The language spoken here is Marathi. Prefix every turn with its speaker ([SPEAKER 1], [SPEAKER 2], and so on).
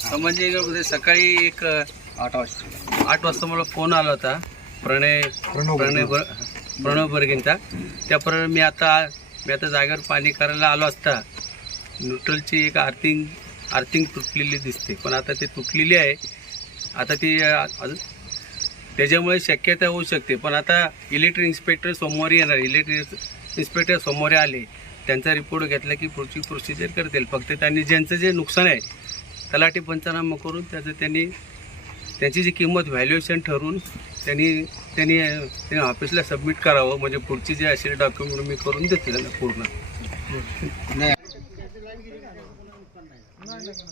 [SPEAKER 1] संभाजीनगरमध्ये सकाळी एक आठ वाजता. आठ वाजता मला फोन आला होता प्रणय प्रणय प्रणव बर्गेंचा. त्याप्रमाणे मी आता मी आता जागेवर पाणी करायला आलो असता. न्यूट्रलची एक आर्थिंग अर्थिंग तुटलेली दिसते. पण आता ती तुटलेली आहे. आता ती अजून त्याच्यामुळे शक्यता होऊ शकते. पण आता इलेक्ट्रिक इन्स्पेक्टर सोमवारी येणार. इलेक्ट्रिक इन्स्पेक्टर सोमवारी आले. त्यांचा रिपोर्ट घेतला की पुढची प्रोसिजर करतील. फक्त त्यांनी ज्यांचं जे नुकसान आहे तलाठी पंचनामा करून त्याचं त्यांनी त्याची जी किंमत व्हॅल्युएशन ठरवून त्यांनी त्यांनी त्यांनी ऑफिसला सबमिट करावं. म्हणजे पुढची जे असेल डॉक्युमेंट मी करून देतील पूर्ण. नाही पूर्ण